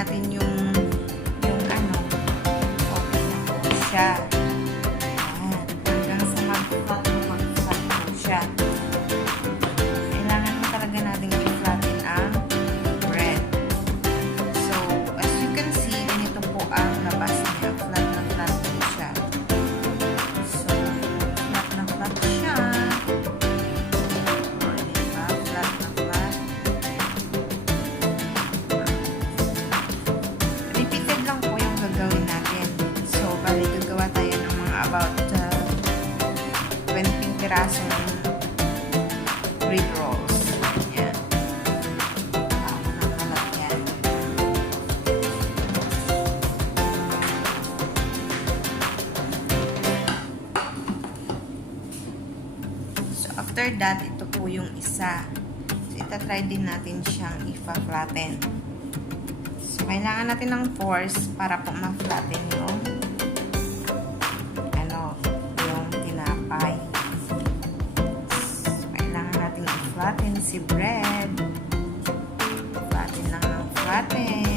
natin yung ano, okay na po siya. Ayan. Hanggang sa mag-flat po siya. Kailangan mo talaga natin i-flatten ang bread. So, as you can see, ganito po ang labas niya. Flat na flat po siya. So, flat na flat siya. O, diba? Flat na flat. Repeated lang po yung gagawin natin. So, bali gagawa tayo ng mga about 20 piraso ng bread rolls. Yan. Yan. So, after that, ito po yung isa. So, itatry din natin siyang ipa-flatten. So, kailangan natin ng force para po ma-flatten yung yung tinapay. So, kailangan natin i-flatten si bread. Flatten lang ng flatten.